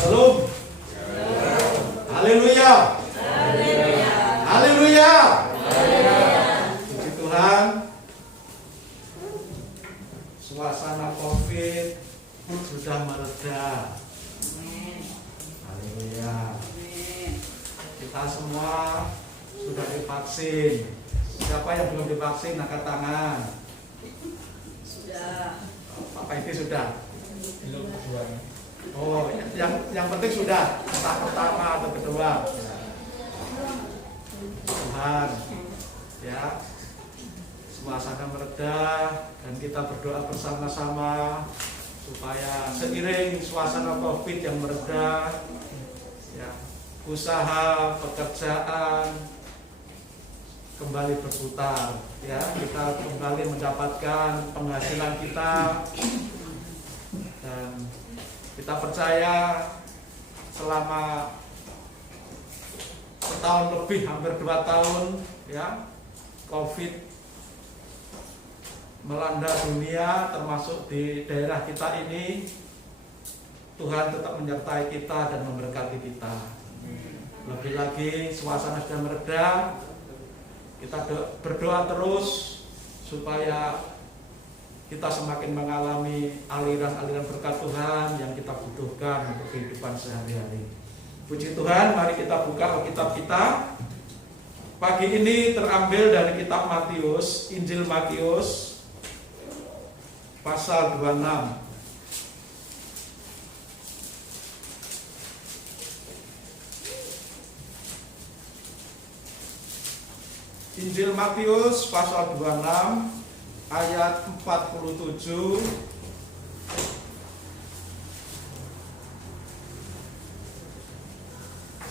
Shalom. Haleluya. Haleluya. Puji Tuhan. Suasana COVID sudah mereda. Haleluya. Kita semua sudah divaksin. Siapa yang belum divaksin angkat tangan. Sudah. Pak Edi sudah. Belum kedua. Oh, yang penting sudah, entah pertama atau kedua. Tuhan, ya, suasana mereda dan kita berdoa bersama-sama supaya seiring suasana COVID yang mereda, ya, usaha pekerjaan kembali berputar, ya, kita kembali mendapatkan penghasilan kita dan kita percaya selama setahun lebih, hampir 2 tahun, ya, COVID melanda dunia, termasuk di daerah kita ini. Tuhan tetap menyertai kita dan memberkati kita. Lebih lagi suasana sudah mereda, kita berdoa terus supaya kita semakin mengalami aliran-aliran berkat Tuhan yang kita butuhkan untuk kehidupan sehari-hari. Puji Tuhan, mari kita buka Alkitab kita. Pagi ini terambil dari kitab Matius, Injil Matius, pasal 26. Injil Matius, pasal 26. Ayat 47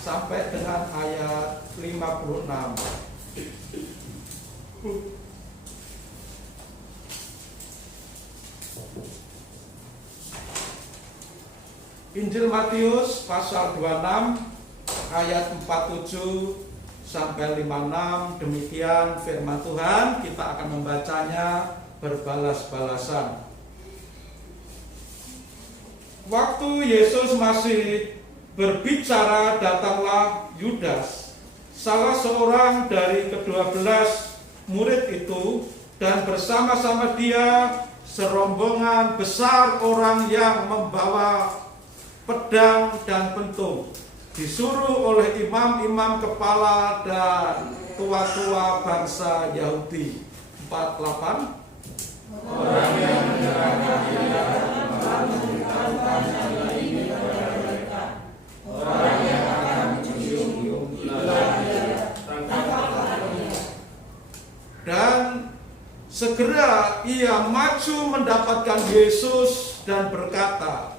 sampai dengan ayat 56. Injil Matius pasal 26 ayat 47 sampai 56, demikian firman Tuhan. Kita akan membacanya berbalas-balasan. Waktu Yesus masih berbicara, datanglah Yudas, salah seorang dari ke-12 murid itu, dan bersama-sama dia serombongan besar orang yang membawa pedang dan pentung, disuruh oleh imam-imam kepala dan tua-tua bangsa Yahudi. 48. Orang yang menyerahkan dia akan memberitahukan hal ini kepada mereka. Orang yang akan mencium dia tangkaplah dia. Dan segera ia maju mendapatkan Yesus dan berkata,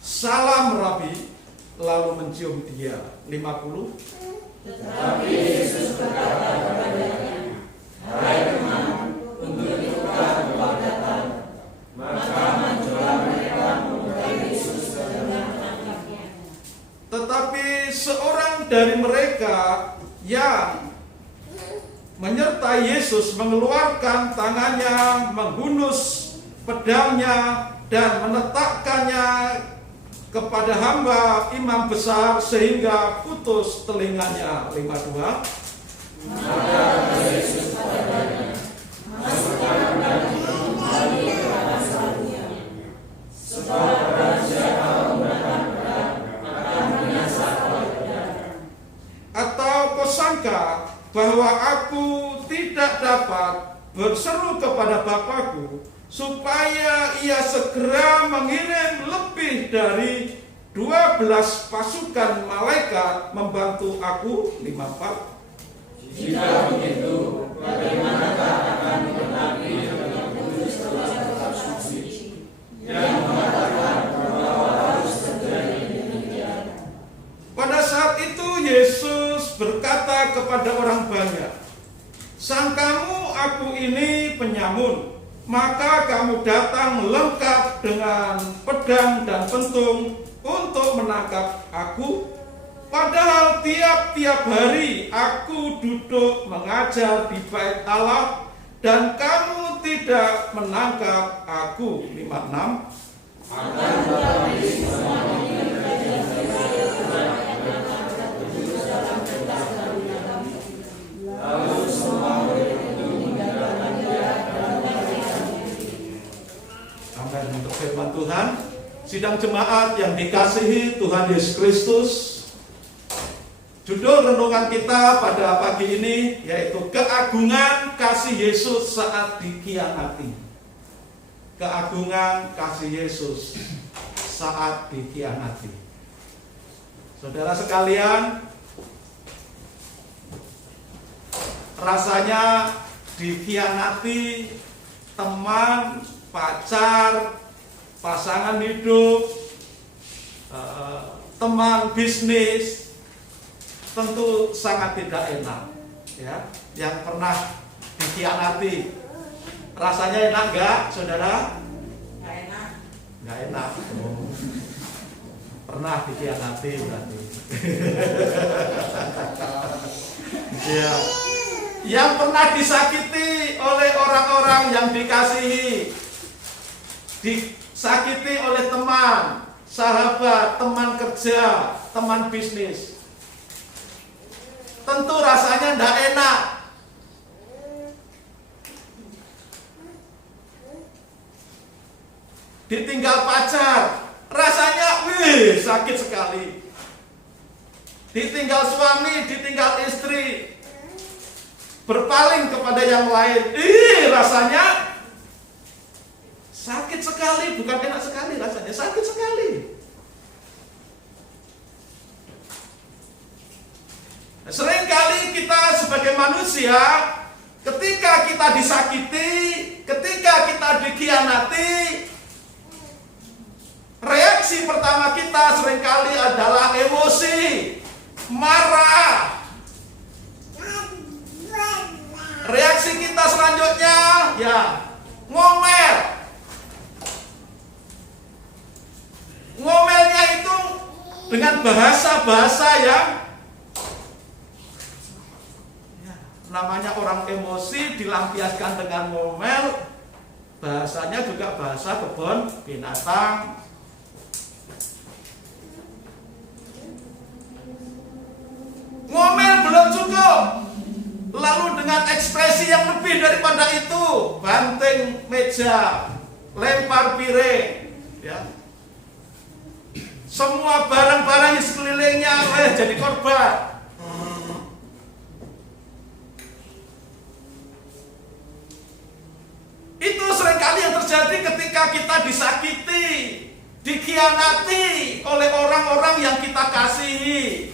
"Salam Rabi," lalu mencium dia. 50. Tetapi Yesus berkata kepadanya, "Hai teman, untuk itulah engkau datang." Maka majulah mereka membuka Yesus dan menangkapnya. Tetapi seorang dari mereka yang menyertai Yesus mengeluarkan tangannya, menghunus pedangnya dan meletakkannya kepada hamba imam besar sehingga putus telinganya. 52. Maka Yesus kepadanya, "Masukkan pedangmu kembali ke asalnya. Sebab barang siapa menggunakan pedang akan binasa oleh pedang." Atau kau sangka bahwa aku tidak dapat berseru kepada Bapakku supaya ia segera mengirim lebih dari 12 pasukan malaikat membantu aku? 54. Jika begitu, bagaimanakah akan tetapi Roh Kudus telah tetap suci yang mengatakan bahwa harus terjadi demikian. Pada saat itu Yesus berkata kepada orang banyak, "Sangkamu aku ini penyamun, maka kamu datang lengkap dengan pedang dan pentung untuk menangkap aku? Padahal tiap-tiap hari aku duduk mengajar di bait Allah dan kamu tidak menangkap aku." 56. Akan tetapi semuanya Sidang jemaat yang dikasihi Tuhan Yesus Kristus, judul renungan kita pada pagi ini yaitu keagungan kasih Yesus saat dikhianati. Keagungan kasih Yesus saat dikhianati. Saudara sekalian, rasanya dikhianati teman, pacar, pasangan hidup, teman bisnis, tentu sangat tidak enak. Ya, yang pernah dikhianati, rasanya enak nggak, saudara? Nggak enak. Nggak enak. Oh. Pernah dikhianati berarti. Ya. Yang pernah disakiti oleh orang-orang yang dikasihi, disakiti oleh teman, sahabat, teman kerja, teman bisnis. Tentu rasanya tidak enak. Ditinggal pacar, rasanya sakit sekali. Ditinggal suami, ditinggal istri, berpaling kepada yang lain, rasanya sakit sekali, bukan enak sekali rasanya, sakit sekali. Nah, seringkali kita sebagai manusia, ketika kita disakiti, ketika kita dikhianati, reaksi pertama kita seringkali adalah emosi, marah. Reaksi kita selanjutnya, ya, ngomel. Ngomelnya itu dengan bahasa-bahasa yang namanya orang emosi dilampiaskan dengan ngomel. Bahasanya juga bahasa kebun binatang. Ngomel belum cukup, lalu dengan ekspresi yang lebih daripada itu, banting meja, lempar piring, ya. Semua barang-barang di sekelilingnya jadi korban. Itu seringkali yang terjadi ketika kita disakiti, dikhianati oleh orang-orang yang kita kasihi.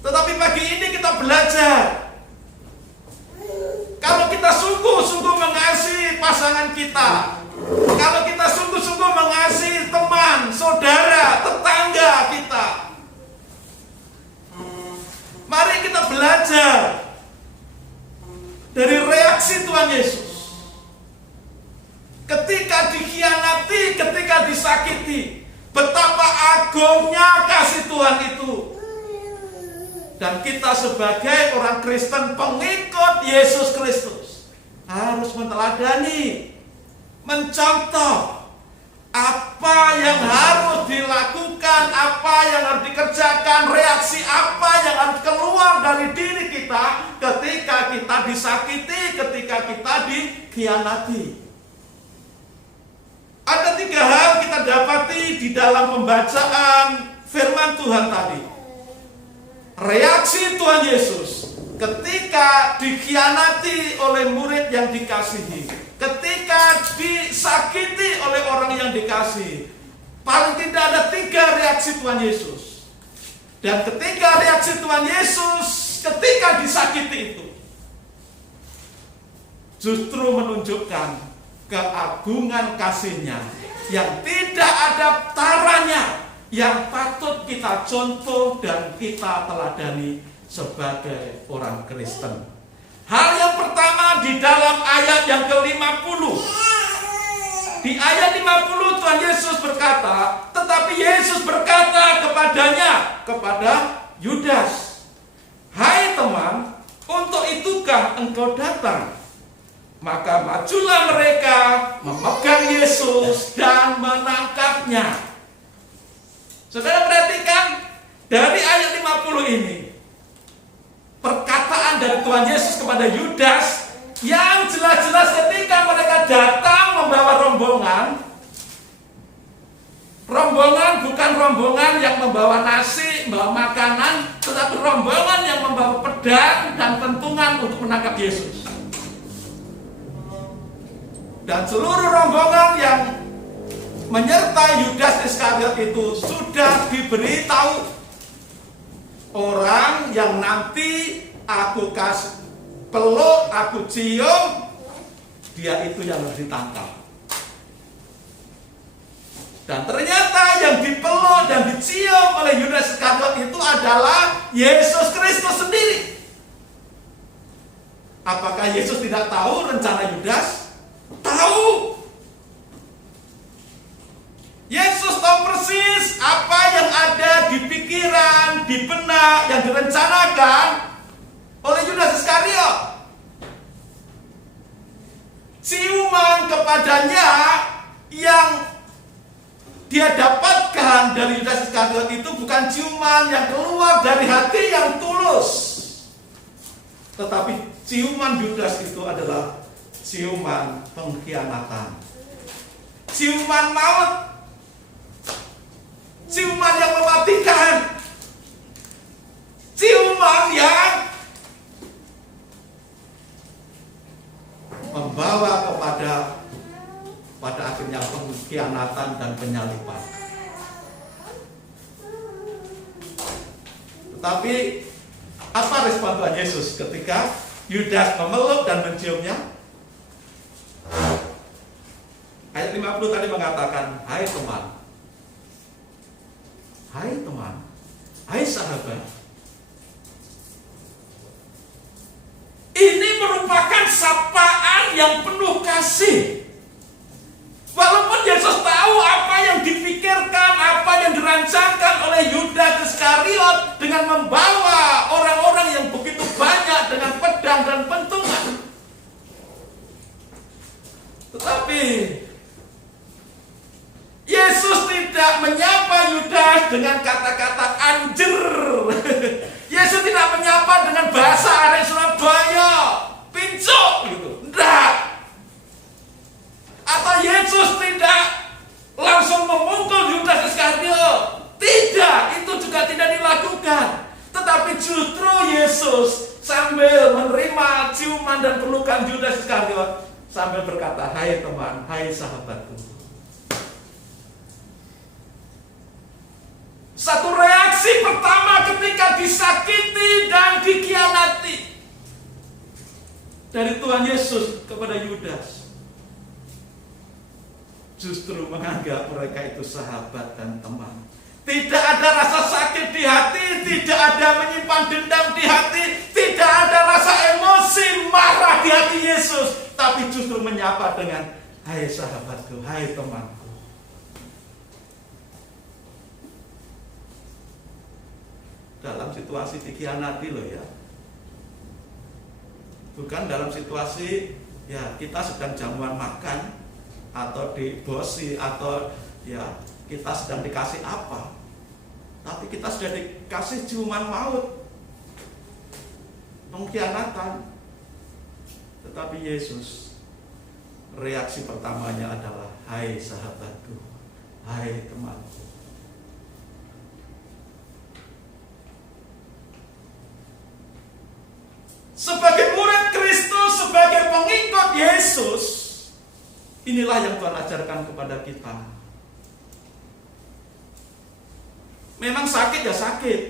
Tetapi pagi ini kita belajar, kalau kita sungguh-sungguh mengasihi pasangan kita, kalau kita sungguh-sungguh mengasihi teman, saudara, tetangga kita, mari kita belajar dari reaksi Tuhan Yesus. Ketika dikhianati, ketika disakiti, betapa agungnya kasih Tuhan itu. Dan kita sebagai orang Kristen, pengikut Yesus Kristus, harus meneladani, mencontoh apa yang harus dilakukan, apa yang harus dikerjakan, reaksi apa yang harus keluar dari diri kita ketika kita disakiti, ketika kita dikhianati. Ada 3 hal kita dapati di dalam pembacaan firman Tuhan tadi. Reaksi Tuhan Yesus ketika dikhianati oleh murid yang dikasihi, ketika disakiti oleh orang yang dikasihi. Paling tidak ada 3 reaksi Tuhan Yesus. Dan ketika reaksi Tuhan Yesus ketika disakiti itu justru menunjukkan keagungan kasih-Nya yang tidak ada taranya, yang patut kita contoh dan kita teladani sebagai orang Kristen. Hal yang pertama di dalam ayat yang ke-50. Di ayat 50 Tuhan Yesus berkata, tetapi Yesus berkata kepadanya, kepada Yudas, "Hai teman, untuk itukah engkau datang?" Maka majulah mereka memegang Yesus dan menangkapnya. Saudara perhatikan dari ayat 50 ini, perkataan dari Tuhan Yesus kepada Yudas yang jelas-jelas ketika mereka datang membawa rombongan, rombongan yang membawa nasi, membawa makanan, tetapi rombongan yang membawa pedang dan pentungan untuk menangkap Yesus. Dan seluruh rombongan yang menyertai Yudas Iskariot itu sudah diberitahu, orang yang nanti aku kasih peluk, aku cium, dia itu yang harus ditangkap. Dan ternyata yang dipeluk dan dicium oleh Yudas Iskariot itu adalah Yesus Kristus sendiri. Apakah Yesus tidak tahu rencana Yudas? Tahu. Yesus tahu persis apa yang ada di pikiran, di benak yang direncanakan oleh Yudas Iskariot. Ciuman kepadanya yang dia dapatkan dari Yudas Iskariot itu bukan ciuman yang keluar dari hati yang tulus, tetapi ciuman Yudas itu adalah ciuman pengkhianatan, ciuman maut, ciuman yang mematikan, ciuman yang membawa pada akhirnya pengkhianatan dan penyaliban. Tetapi apa respon Tuhan Yesus ketika Yudas memeluk dan menciumnya? Ayat 50 tadi mengatakan, hai teman, hai sahabat. Ini merupakan sapaan yang penuh kasih. Walaupun Yesus tahu apa yang dipikirkan, apa yang dirancangkan oleh Yudas Iskariot dengan membawa orang-orang yang begitu banyak dengan pedang dan pentungan. Tetapi Yesus tidak menyapa Yudas dengan kata-kata anjir. Yesus tidak menyapa dengan bahasa arek Surabaya, pincuk gitu. Enggak. Atau Yesus tidak langsung memukul Yudas Iskariot. Tidak, itu juga tidak dilakukan. Tetapi justru Yesus sambil menerima ciuman dan pelukan Yudas Iskariot sambil berkata, hai teman, hai sahabatku. Satu reaksi pertama ketika disakiti dan dikhianati dari Tuhan Yesus kepada Yudas, justru menganggap mereka itu sahabat dan teman. Tidak ada rasa sakit di hati, tidak ada menyimpan dendam di hati, tidak ada rasa emosi marah di hati Yesus, tapi justru menyapa dengan, hai sahabatku, hai temanku. Dalam situasi dikhianati loh ya, bukan dalam situasi ya kita sedang jamuan makan atau dibosi atau ya kita sedang dikasih apa, tapi kita sudah dikasih ciuman maut, pengkhianatan. Tetapi Yesus reaksi pertamanya adalah, hai sahabatku, hai temanku. Sebagai murid Kristus, sebagai pengikut Yesus, inilah yang Tuhan ajarkan kepada kita. Memang sakit ya sakit,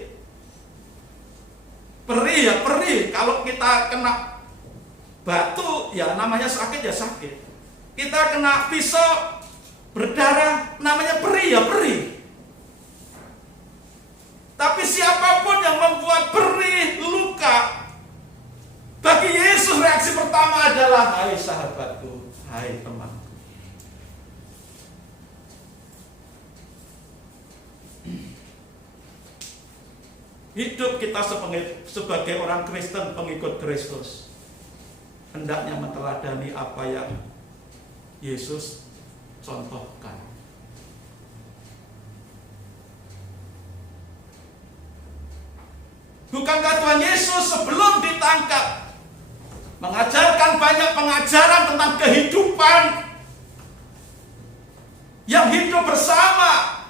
perih ya perih. Kalau kita kena batu ya namanya sakit ya sakit. Kita kena pisau berdarah namanya perih ya perih. Tapi siapapun yang membuat perih, luka, bagi Yesus reaksi pertama adalah, hai sahabatku, hai temanku. Hidup kita sebagai orang Kristen, pengikut Kristus, hendaknya meneladani apa yang Yesus contohkan. Bukankah Tuhan Yesus sebelum ditangkap mengajarkan banyak pengajaran tentang kehidupan yang hidup bersama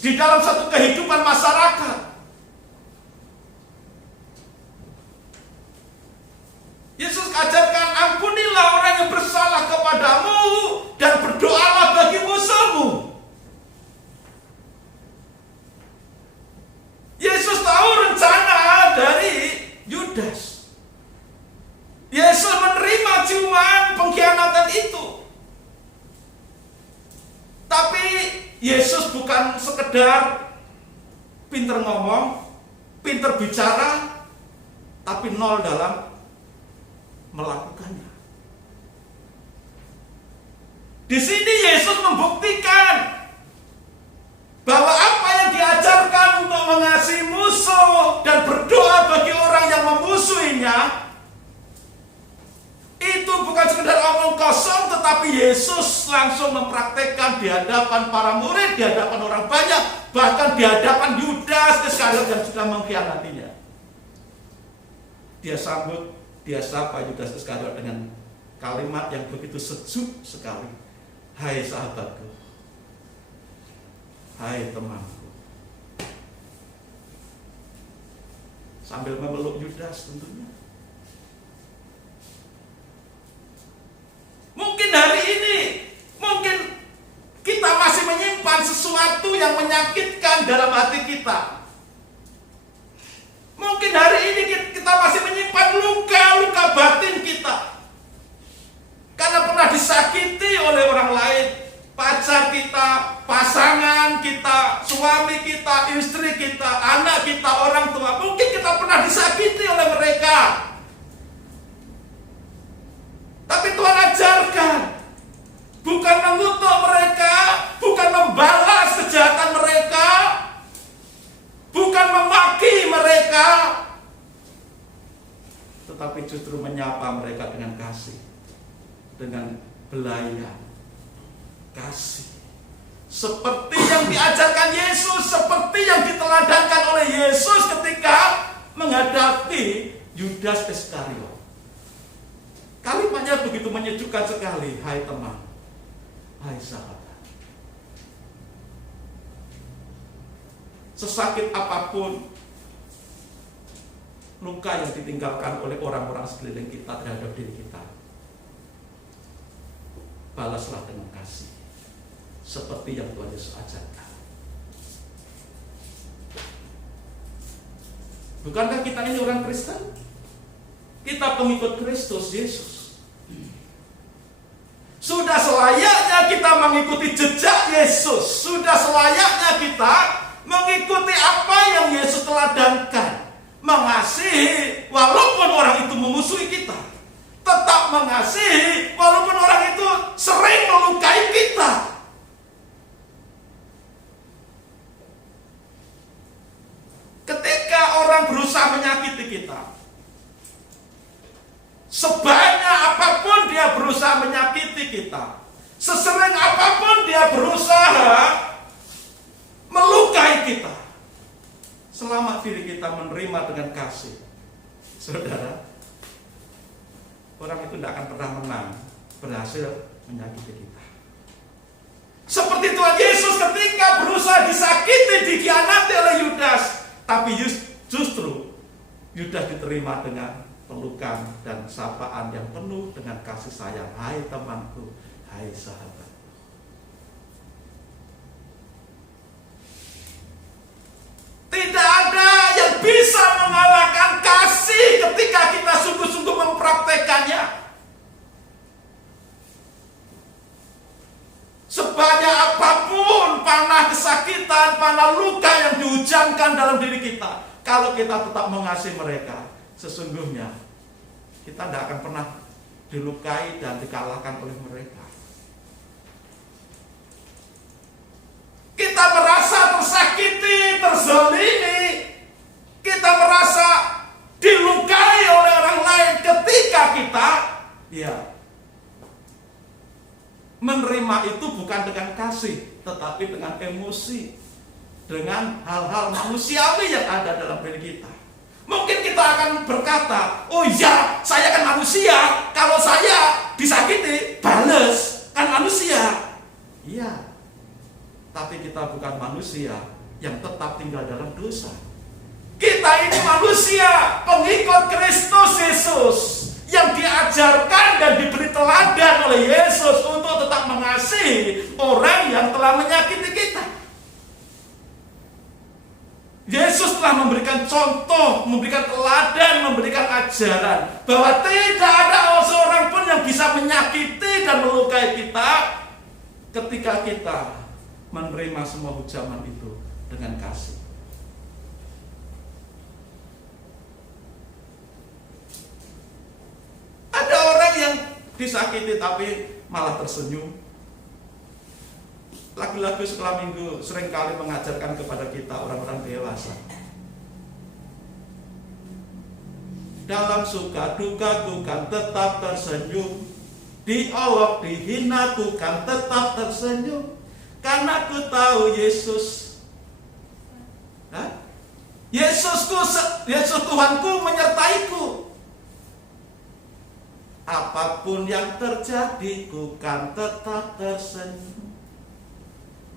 di dalam satu kehidupan masyarakat. Yesus ajarkan, ampunilah orang yang bersalah kepadamu dan berdoalah bagi musuhmu. Yesus tahu rencana dari Yudas. Yesus menerima cuman pengkhianatan itu. Tapi Yesus bukan sekedar pinter ngomong, pinter bicara, tapi nol dalam melakukannya. Di sini Yesus membuktikan bahwa apa yang diajarkan untuk mengasihi musuh dan berdoa bagi orang yang memusuhinya itu bukan sekedar omong kosong, tetapi Yesus langsung mempraktekkan di hadapan para murid, di hadapan orang banyak, bahkan di hadapan Yudas Iskariot yang sudah mengkhianatinya. Dia sapa Yudas Iskariot dengan kalimat yang begitu sejuk sekali. Hai sahabatku, hai temanku. Sambil memeluk Yudas tentunya. Mungkin hari ini, mungkin kita masih menyimpan sesuatu yang menyakitkan dalam hati kita. Mungkin hari ini kita masih menyimpan luka-luka batin kita. Karena pernah disakiti oleh orang lain. Pacar kita, pasangan kita, suami kita, istri kita, anak kita, orang tua. Mungkin kita pernah disakiti oleh mereka. Tapi Tuhan ajarkan, bukan mengutuk mereka, bukan membalas kejahatan mereka, bukan memaki mereka, tetapi justru menyapa mereka dengan kasih, dengan belayan kasih. Seperti yang diajarkan Yesus, seperti yang diteladankan oleh Yesus ketika menghadapi Yudas Iskariot. Kalimatnya begitu menyejukkan sekali. Hai teman, hai sahabat. Sesakit apapun luka yang ditinggalkan oleh orang-orang sekeliling kita terhadap diri kita, balaslah dengan kasih, seperti yang Tuhan Yesus ajarkan. Bukankah kita ini orang Kristen? Kita pengikut Kristus Yesus. Sudah selayaknya kita mengikuti jejak Yesus. Sudah selayaknya kita mengikuti apa yang Yesus teladankan. Mengasihi walaupun orang itu memusuhi kita. Tetap mengasihi walaupun orang itu sering melukai kita. Ketika orang berusaha menyakiti kita, sebanyak apapun dia berusaha menyakiti kita, sesering apapun dia berusaha melukai kita, selama diri kita menerima dengan kasih, saudara, orang itu tidak akan pernah menang berhasil menyakiti kita. Seperti Tuhan Yesus ketika berusaha disakiti, dikhianati oleh Yudas, tapi justru Yudas diterima dengan pelukan dan sapaan yang penuh dengan kasih sayang. Hai temanku, hai sahabat. Tidak ada yang bisa mengalahkan kasih ketika kita sungguh-sungguh mempraktekannya. Sebanyak apapun panah kesakitan, panah luka yang dihujamkan dalam diri kita, kalau kita tetap mengasihi mereka, sesungguhnya kita tidak akan pernah dilukai dan dikalahkan oleh mereka. Kita merasa tersakiti, terzalimi, kita merasa dilukai oleh orang lain ketika kita menerima itu bukan dengan kasih, tetapi dengan emosi, dengan hal-hal manusiawi yang ada dalam diri kita. Mungkin kita akan berkata, oh iya, saya kan manusia, kalau saya disakiti, bales, kan manusia. Iya. Tapi kita bukan manusia yang tetap tinggal dalam dosa. Kita ini manusia pengikut Kristus Yesus yang diajarkan dan diberi teladan oleh Yesus untuk tetap mengasihi orang yang telah menyakiti kita. Yesus telah memberikan contoh, memberikan teladan, memberikan ajaran bahwa tidak ada seorang pun yang bisa menyakiti dan melukai kita ketika kita menerima semua hujaman itu dengan kasih. Ada orang yang disakiti tapi malah tersenyum. Lagu-lagu sekolah minggu seringkali mengajarkan kepada kita orang-orang dewasa. Dalam suka duka ku kan tetap tersenyum, diolok dihina ku kan tetap tersenyum, karena ku tahu Yesus. Yesus Tuhanku menyertaiku. Apapun yang terjadi ku kan tetap tersenyum.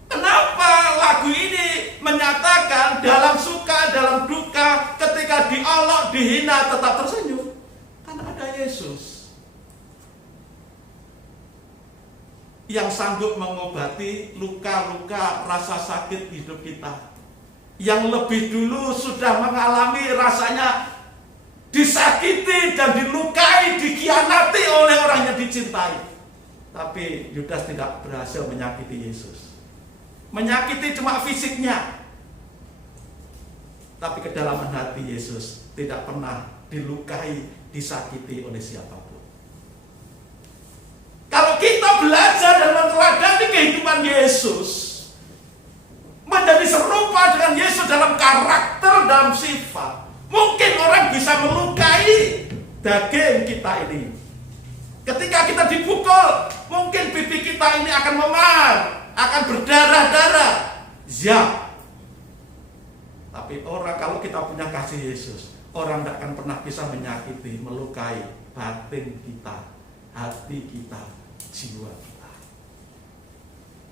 Kenapa lagu ini menyatakan dalam suka, dalam duka, ketika diolok, dihina tetap tersenyum? Karena ada Yesus yang sanggup mengobati luka-luka rasa sakit hidup kita, yang lebih dulu sudah mengalami rasanya disakiti dan dilukai, dikhianati oleh orang yang dicintai. Tapi Yudas tidak berhasil menyakiti Yesus. Menyakiti cuma fisiknya, tapi kedalaman hati Yesus tidak pernah dilukai, disakiti oleh siapapun. Kalau kita belajar dan meneladani kehidupan Yesus, menjadi serupa dengan Yesus dalam karakter, dalam sifat, mungkin orang bisa melukai daging kita ini. Ketika kita dipukul, mungkin pipi kita ini akan memar, akan berdarah-darah. Ya. Tapi orang, kalau kita punya kasih Yesus, orang tidak akan pernah bisa menyakiti, melukai batin kita, hati kita, jiwa kita.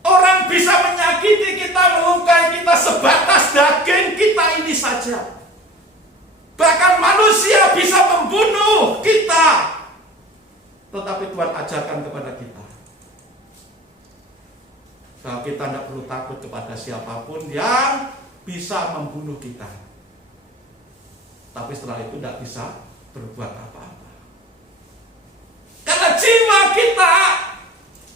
Orang bisa menyakiti kita, melukai kita sebatas daging kita ini saja. Bahkan manusia bisa membunuh kita. Tetapi Tuhan ajarkan kepada kita bahwa kita tidak perlu takut kepada siapapun yang bisa membunuh kita. Tapi setelah itu tidak bisa berbuat apa-apa. Karena jiwa kita,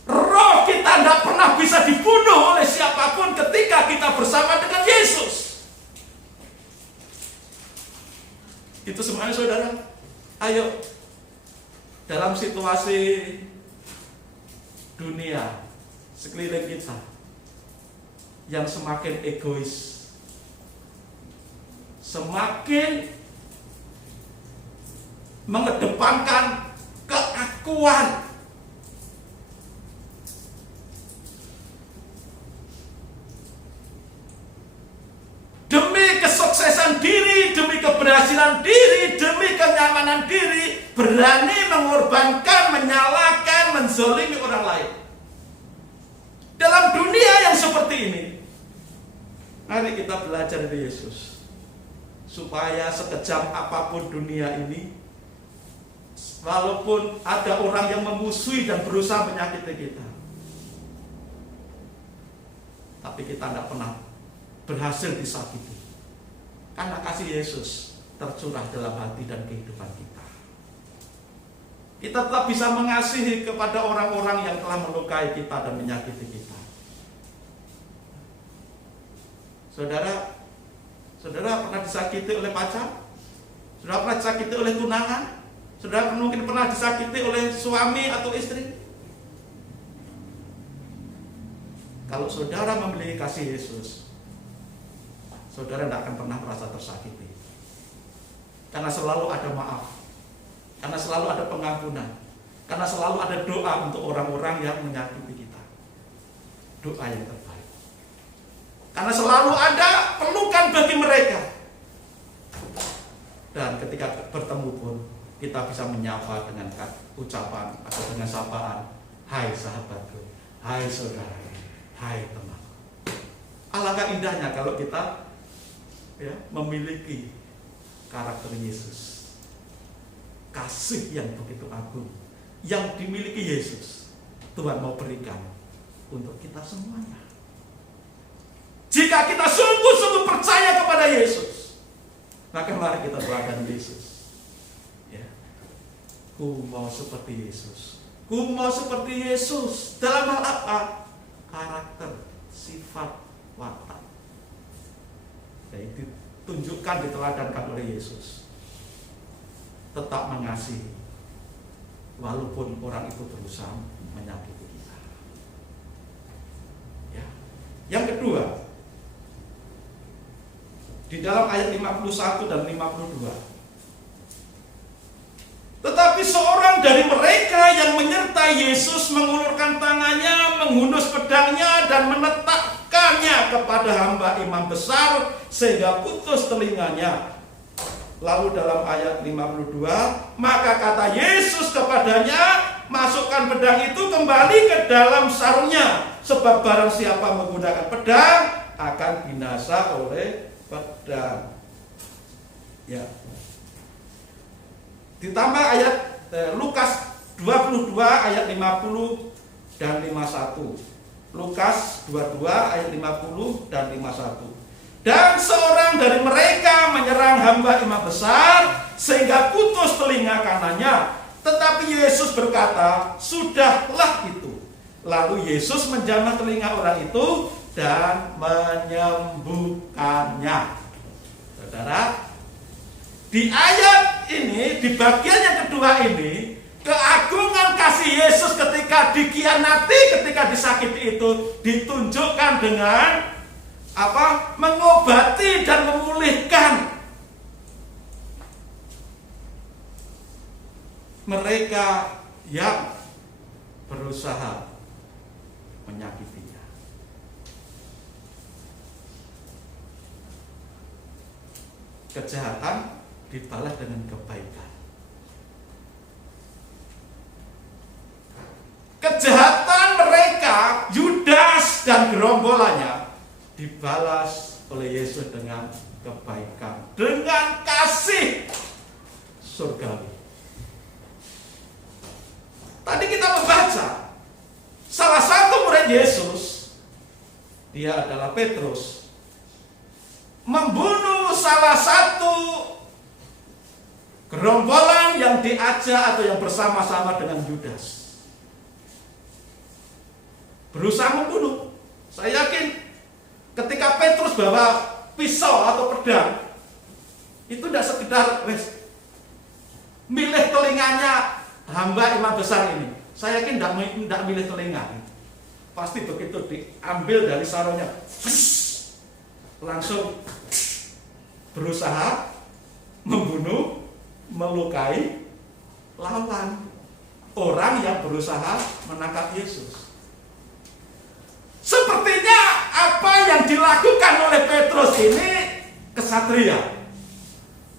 roh kita tidak pernah bisa dibunuh oleh siapapun ketika kita bersama dengan Yesus. Itu semuanya saudara. Ayo, dalam situasi dunia sekeliling kita yang semakin egois, semakin mengedepankan keakuan, demi kesuksesan diri, demi keberhasilan diri, demi kenyamanan diri, berani mengorbankan, menyalahkan, menzolimi orang lain. Dalam dunia yang seperti ini, mari kita belajar dari Yesus, supaya sekejam apapun dunia ini, walaupun ada orang yang memusuhi dan berusaha menyakiti kita, tapi kita tidak pernah berhasil disakiti, karena kasih Yesus tercurah dalam hati dan kehidupan kita. Kita tetap bisa mengasihi kepada orang-orang yang telah melukai kita dan menyakiti kita. Saudara pernah disakiti oleh pacar? Saudara pernah disakiti oleh tunangan? Saudara mungkin pernah disakiti oleh suami atau istri? Kalau saudara memiliki kasih Yesus, saudara tidak akan pernah merasa tersakiti. Karena selalu ada maaf, karena selalu ada pengampunan, karena selalu ada doa untuk orang-orang yang menyakiti kita. Doa yang terbaik. Karena selalu ada pelukan bagi mereka. Dan ketika bertemu pun, kita bisa menyapa dengan ucapan atau dengan sapaan, hai sahabatku, hai saudara, hai temanku. Alangkah indahnya kalau kita memiliki karakter Yesus. Kasih yang begitu agung yang dimiliki Yesus, Tuhan mau berikan untuk kita semuanya. Jika kita sungguh-sungguh percaya kepada Yesus, maka mari kita doakan Yesus. Ya. Ku mau seperti Yesus. Ku mau seperti Yesus. Dalam hal apa? Karakter, sifat, watak. Jadi ditunjukkan, diteladankan oleh Yesus. Tetap mengasihi, walaupun orang itu berusaha menyakiti kita. Ya. Yang kedua, di dalam ayat 51 dan 52. Tetapi seorang dari mereka yang menyertai Yesus mengulurkan tangannya, menghunus pedangnya dan menetapkannya kepada hamba imam besar sehingga putus telinganya. Lalu dalam ayat 52, maka kata Yesus kepadanya, masukkan pedang itu kembali ke dalam sarungnya, sebab barang siapa menggunakan pedang akan binasa oleh pedang. Ya. Ditambah ayat Lukas 22 ayat 50 dan 51. Lukas 22 ayat 50 dan 51. Dan seorang dari mereka menyerang hamba imam besar sehingga putus telinga kanannya. Tetapi Yesus berkata, sudahlah itu. Lalu Yesus menjamah telinga orang itu dan menyembuhkannya. Saudara, di ayat ini, di bagian yang kedua ini, keagungan kasih Yesus ketika dikhianati, ketika disakiti itu ditunjukkan dengan mengobati dan memulihkan mereka yang berusaha menyakitinya. Kejahatan dibalas dengan kebaikan. Kejahatan mereka, Yudas dan gerombolannya, dibalas oleh Yesus dengan kebaikan, dengan kasih surgawi. Tadi kita membaca salah satu murid Yesus, dia adalah Petrus, membunuh salah satu gerombolan yang diajak atau yang bersama-sama dengan Yudas. Berusaha membunuh. Saya yakin ketika Petrus bawa pisau atau pedang, itu tidak sekedar milih telinganya hamba imam besar ini. Saya yakin tidak milih telinga. Pasti begitu diambil dari sarungnya, langsung berusaha membunuh, melukai lawan, orang yang berusaha menangkap Yesus. Sepertinya apa yang dilakukan oleh Petrus ini kesatria,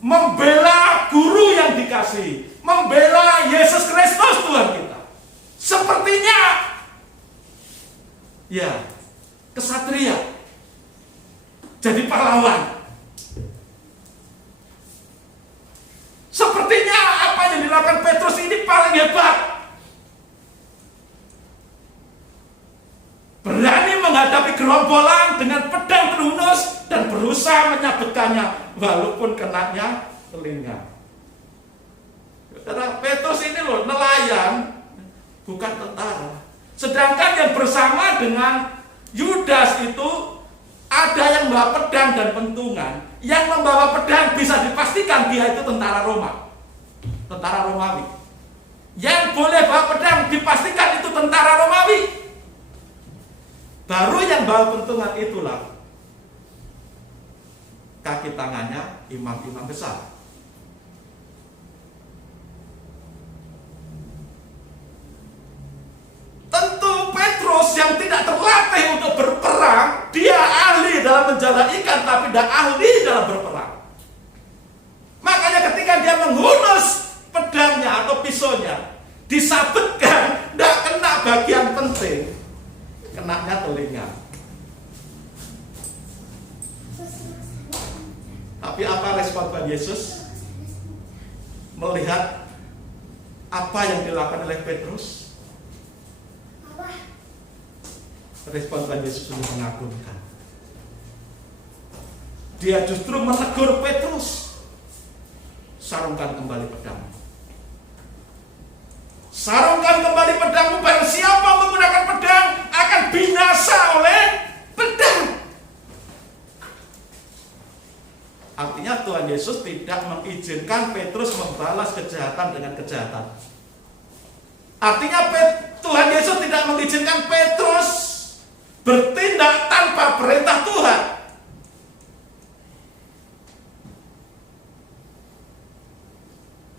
membela guru yang dikasihi, membela Yesus Kristus Tuhan kita. Sepertinya ya kesatria, jadi pahlawan. Sepertinya apa yang dilakukan Petrus ini paling hebat. Berani menghadapi gerombolan dengan pedang terhunus dan berusaha menyabetkannya walaupun kenanya telinga. Karena Petrus ini nelayan, bukan tentara. Sedangkan yang bersama dengan Yudas itu ada yang membawa pedang dan pentungan. Yang membawa pedang bisa dipastikan dia itu tentara Roma, tentara Romawi. Yang boleh bawa pedang dipastikan itu tentara Romawi. Baru yang bawa pentungan itulah kaki tangannya imam-imam besar. Tentu Petrus yang tidak terlatih untuk berperang, dia ahli dalam menjala ikan tapi tidak ahli dalam berperang. Makanya ketika dia menghunus pedangnya atau pisaunya, disabetkan, tidak kena bagian penting, kenanya telinga. Tapi apa respon Tuhan Yesus melihat apa yang dilakukan oleh Petrus? Respon Tuhan Yesus sungguh mengagumkan. Dia justru menegur Petrus, sarungkan kembali pedangmu. Sarungkan kembali pedangmu, barang siapa menggunakan pedang akan binasa oleh pedang. Artinya Tuhan Yesus tidak mengizinkan Petrus membalas kejahatan dengan kejahatan. Artinya Tuhan Yesus tidak mengizinkan Petrus bertindak tanpa perintah Tuhan.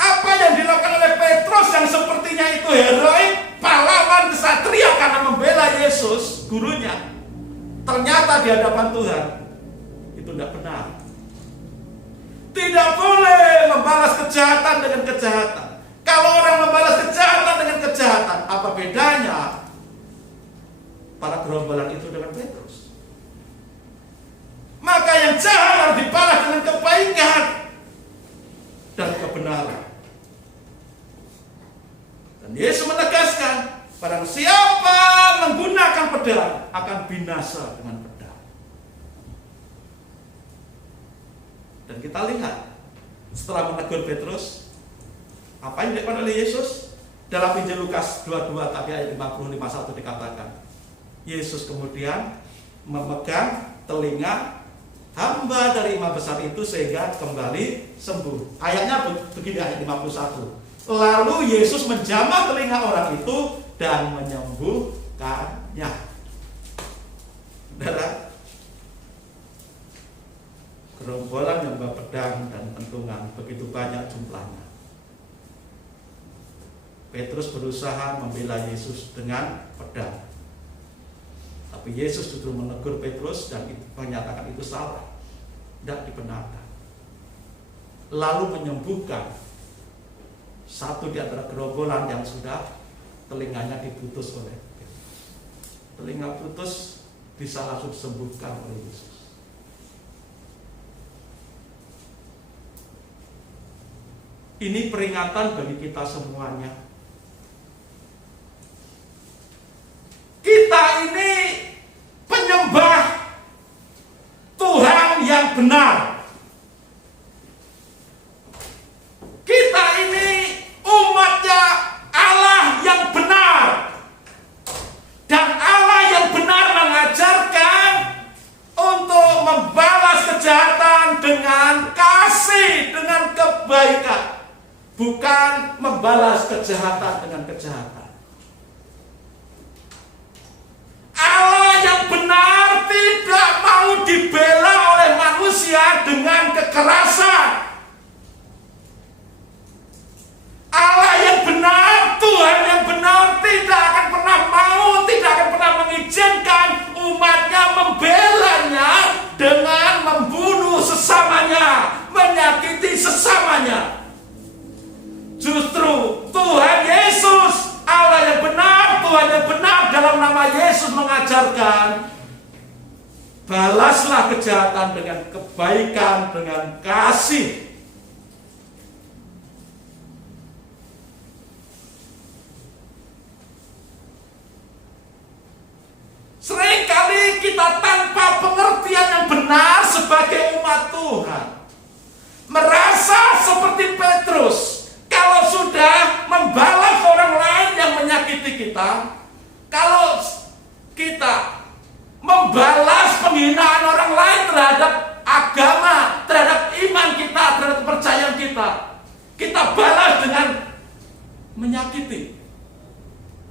Apa yang dilakukan oleh Petrus yang sepertinya itu heroik, pahlawan, kesatria karena membela Yesus, gurunya, ternyata di hadapan Tuhan itu tidak benar. Tidak boleh membalas kejahatan dengan kejahatan. Kalau orang membalas kejahatan dengan kejahatan, apa bedanya para gerombolan itu dengan Petrus? Maka yang jahat harus dibalas dengan kebaikan dan kebenaran. Dan Yesus menegaskan, barang siapa menggunakan pedang akan binasa dengan pedang. Dan kita lihat setelah menegur Petrus, apa yang dilakukan oleh Yesus? Dalam Injil Lukas 22 tapi ayat 50-51 dikatakan, Yesus kemudian memegang telinga hamba dari imam besar itu sehingga kembali sembuh. Ayatnya begini, ayat 51. Lalu Yesus menjamah telinga orang itu dan menyembuhkannya. Saudara, gerombolan yang membawa pedang dan pentungan begitu banyak jumlahnya. Petrus berusaha membela Yesus dengan pedang. Tapi Yesus justru menegur Petrus dan menyatakan itu salah, tidak dibenarkan. Lalu menyembuhkan satu di antara gerombolan yang sudah telinganya diputus oleh Petrus. Telinga putus bisa langsung disembuhkan oleh Yesus. Ini peringatan bagi kita semuanya. Kita ini penyembah Tuhan yang benar. Kita ini umatnya Allah yang benar. Dan Allah yang benar mengajarkan untuk membalas kejahatan dengan kasih, dengan kebaikan. Bukan membalas kejahatan dengan kejahatan. Allah yang benar tidak mau dibela oleh manusia dengan kekerasan. Allah yang benar, Tuhan yang benar tidak akan pernah mau, tidak akan pernah mengizinkan umatnya membelanya dengan membunuh sesamanya, menyakiti sesamanya. Justru Tuhan Yesus, Allah yang benar, Tuhan yang benar dalam nama Yesus mengajarkan, balaslah kejahatan dengan kebaikan, dengan kasih. Seringkali kita tanpa pengertian yang benar sebagai umat Tuhan merasa seperti Petrus. Kalau sudah membalas orang lain yang menyakiti kita, kalau kita membalas penghinaan orang lain terhadap agama, terhadap iman kita, terhadap kepercayaan kita, kita balas dengan menyakiti,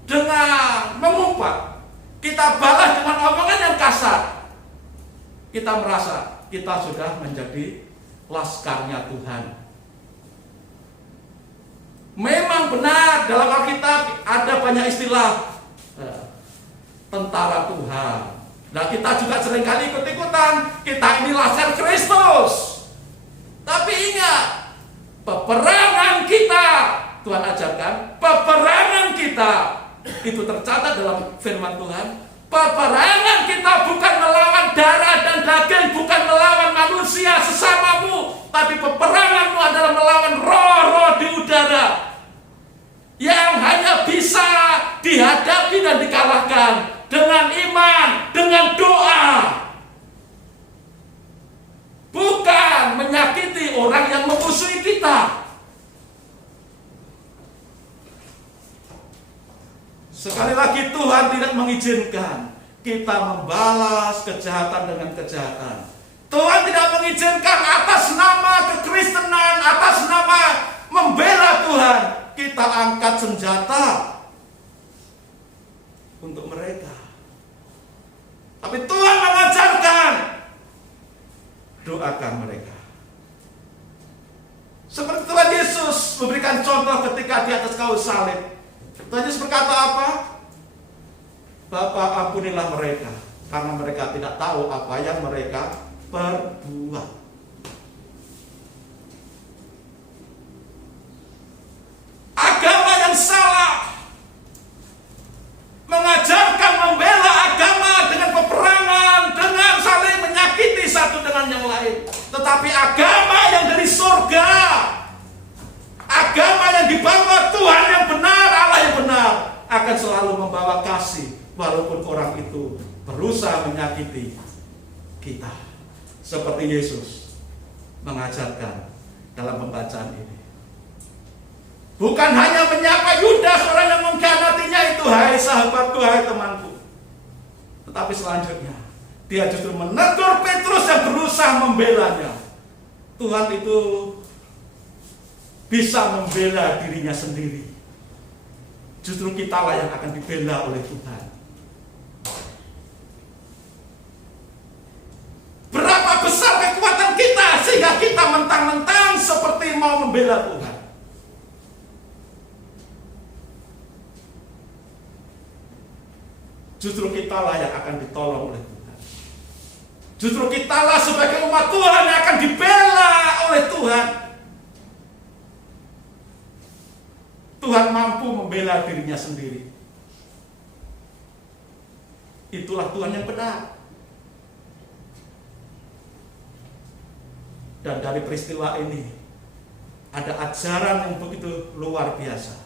dengan mengumpat, kita balas dengan omongan yang kasar. Kita merasa kita sudah menjadi laskarnya Tuhan. Memang benar dalam Alkitab ada banyak istilah tentara Tuhan. Nah, kita juga seringkali ikut-ikutan. Kita ini laskar Kristus. Tapi ingat, peperangan kita, Tuhan ajarkan, peperangan kita itu tercatat dalam firman Tuhan. Peperangan kita bukan melawan darah dan daging, bukan melawan manusia sesamamu, tapi peperanganmu adalah melawan roh-roh di udara yang hanya bisa dihadapi dan dikalahkan dengan iman, dengan doa. Bukan menyakiti orang yang memusuhi kita. Sekali lagi, Tuhan tidak mengizinkan kita membalas kejahatan dengan kejahatan. Tuhan tidak mengizinkan atas nama kekristenan, atas nama membela Tuhan, kita angkat senjata untuk mereka. Tapi Tuhan mengajarkan, doakan mereka. Seperti Tuhan Yesus memberikan contoh ketika di atas kayu salib. Tuhan Yesus berkata apa? Bapa, ampunilah mereka, karena mereka tidak tahu apa yang mereka perbuat. Agama yang salah mengajarkan membela agama dengan peperangan, dengan saling menyakiti satu dengan yang lain. Tetapi agama yang dari surga, agama yang dibawa Tuhan yang benar, Allah yang benar, akan selalu membawa kasih walaupun orang itu berusaha menyakiti kita. Seperti Yesus mengajarkan dalam pembacaan ini. Bukan hanya menyapa Yudas, orang yang mengkhianatinya itu, hai sahabatku, hai temanku. Tetapi selanjutnya, dia justru menegur Petrus yang berusaha membelanya. Tuhan itu bisa membela dirinya sendiri. Justru kitalah yang akan dibela oleh Tuhan. Berapa besar kekuatan kita sehingga kita mentang-mentang seperti mau membela Tuhan. Justru kitalah yang akan ditolong oleh Tuhan. Justru kitalah sebagai umat Tuhan yang akan dibela oleh Tuhan. Tuhan mampu membela dirinya sendiri. Itulah Tuhan yang benar. Dan dari peristiwa ini ada ajaran yang begitu luar biasa.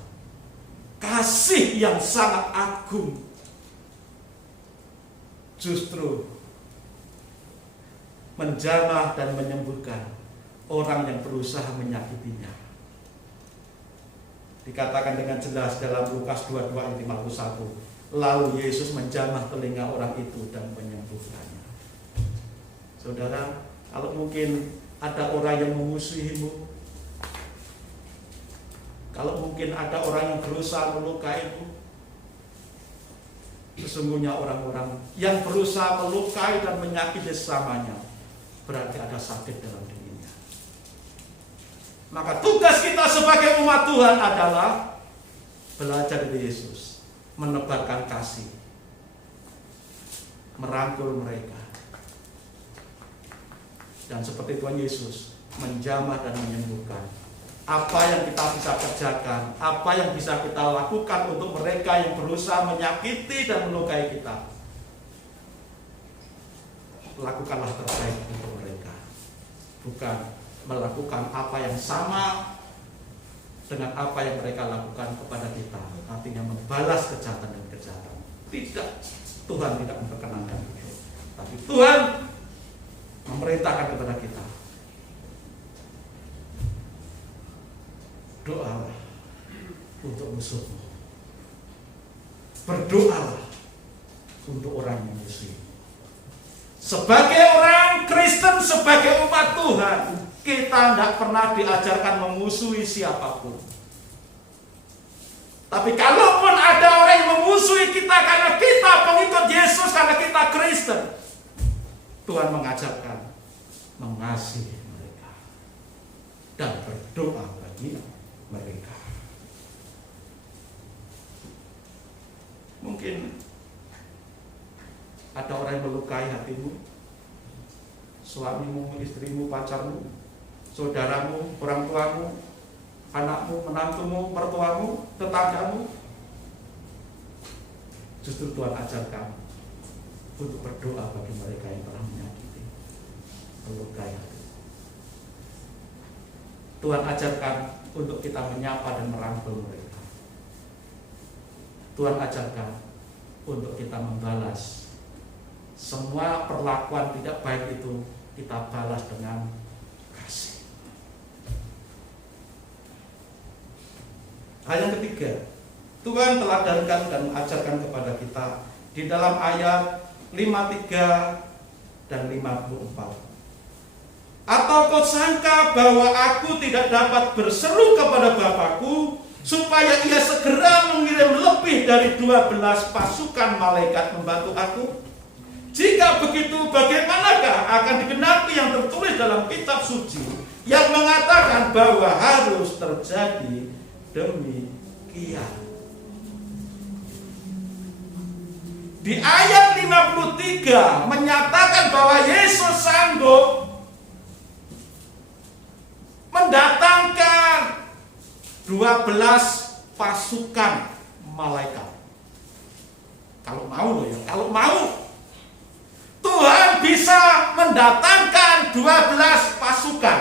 Kasih yang sangat agung justru menjamah dan menyembuhkan orang yang berusaha menyakitinya. Dikatakan dengan jelas dalam Lukas 22 ayat 51, lalu Yesus menjamah telinga orang itu dan menyembuhkannya. Saudara, kalau mungkin ada orang yang memusuhimu, kalau mungkin ada orang yang berusaha melukaimu, sesungguhnya orang-orang yang berusaha melukai dan menyakiti sesamanya berarti ada sakit dalam dirinya. Maka tugas kita sebagai umat Tuhan adalah belajar dari Yesus, menebarkan kasih, merangkul mereka. Dan seperti Tuhan Yesus menjamah dan menyembuhkan. Apa yang kita bisa kerjakan, apa yang bisa kita lakukan untuk mereka yang berusaha menyakiti dan melukai kita, lakukanlah terbaik untuk mereka. Bukan melakukan apa yang sama dengan apa yang mereka lakukan kepada kita, artinya membalas kejahatan dan kejahatan. Tidak, Tuhan tidak memperkenankan itu. Tapi Tuhan memerintahkan kepada kita, doalah untuk musuhmu, berdoalah untuk orang yang musuh. Sebagai orang Kristen, sebagai umat Tuhan, kita tidak pernah diajarkan memusuhi siapapun. Tapi kalaupun ada orang yang memusuhi kita karena kita pengikut Yesus, karena kita Kristen, Tuhan mengajarkan mengasihi mereka dan berdoa bagi mereka. Mungkin ada orang yang melukai hatimu, suamimu, istrimu, pacarmu, saudaramu, orang tuamu, anakmu, menantumu, mertuamu, tetanggamu. Justru Tuhan ajarkan untuk berdoa bagi mereka yang telah menyakiti, melukai hati. Tuhan ajarkan untuk kita menyapa dan merangkul mereka. Tuhan ajarkan untuk kita membalas semua perlakuan tidak baik itu, kita balas dengan kasih. Yang ketiga, Tuhan teladankan dan ajarkan kepada kita di dalam ayat 53 dan 54. Atau kau sangka bahwa aku tidak dapat berseru kepada Bapakku supaya ia segera mengirim lebih dari 12 pasukan malaikat membantu aku? Jika begitu, bagaimanakah akan digenapi yang tertulis dalam kitab suci yang mengatakan bahwa harus terjadi demikian? Di ayat 53 menyatakan bahwa Yesus sanggup mendatangkan 12 pasukan malaikat. Kalau mau loh ya, kalau mau Tuhan bisa mendatangkan 12 pasukan.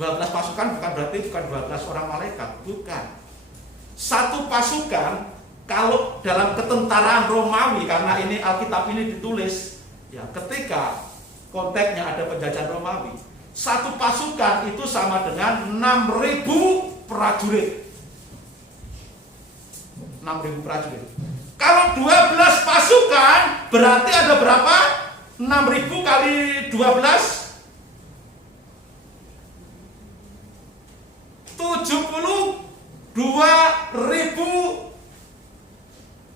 12 pasukan bukan berarti bukan 12 orang malaikat, bukan. Satu pasukan kalau dalam ketentaraan Romawi, karena ini Alkitab ini ditulis ya ketika konteksnya ada penjajahan Romawi, satu pasukan itu sama dengan 6.000 prajurit. 6.000 prajurit. Kalau 12 pasukan berarti ada berapa? 6.000 kali 12 72.000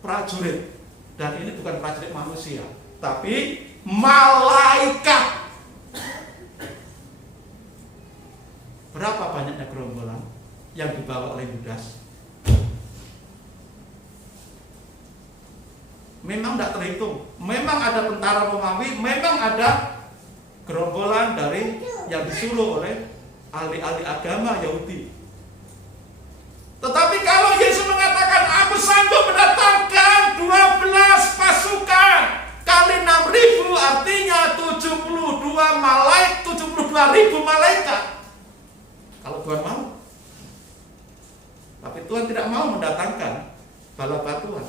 prajurit. Dan ini bukan prajurit manusia, tapi malaikat. Berapa banyaknya gerombolan yang dibawa oleh Yudas? Memang tidak terhitung. Memang ada tentara Romawi, memang ada gerombolan dari yang disuruh oleh ahli-ahli agama Yahudi. Tetapi kalau Yesus mengatakan aku sanggup mendatangkan 12 pasukan kali 6.000, artinya 72.000 malaikat. Kalau Tuhan mau. Tapi Tuhan tidak mau mendatangkan bala batuan.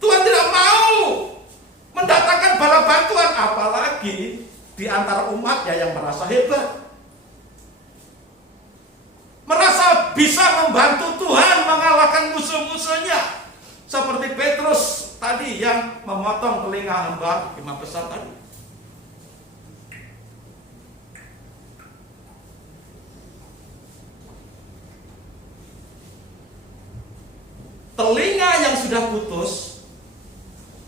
Tuhan tidak mau mendatangkan bala bantuan, apalagi di antara umatnya yang merasa hebat, merasa bisa membantu Tuhan mengalahkan musuh-musuhnya, seperti Petrus tadi yang memotong telinga hamba imam besar tadi. Telinga yang sudah putus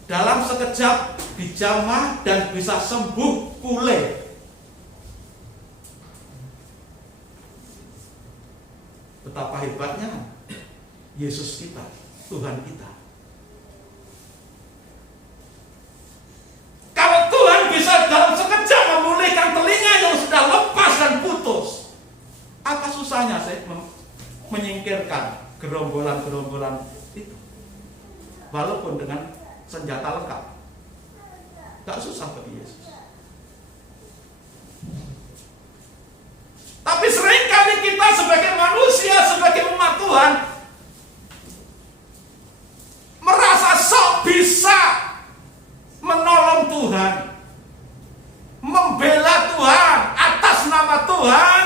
dalam sekejap dijamah dan bisa sembuh pulih. Betapa hebatnya Yesus kita, Tuhan kita. Kalau Tuhan bisa dalam sekejap memulihkan telinga yang sudah lepas dan putus, apa susahnya saya menyingkirkan gerombolan-gerombolan itu, walaupun dengan senjata lengkap? Gak susah bagi Yesus. Tapi seringkali kita sebagai manusia, sebagai umat Tuhan, merasa sok bisa menolong Tuhan, membela Tuhan, atas nama Tuhan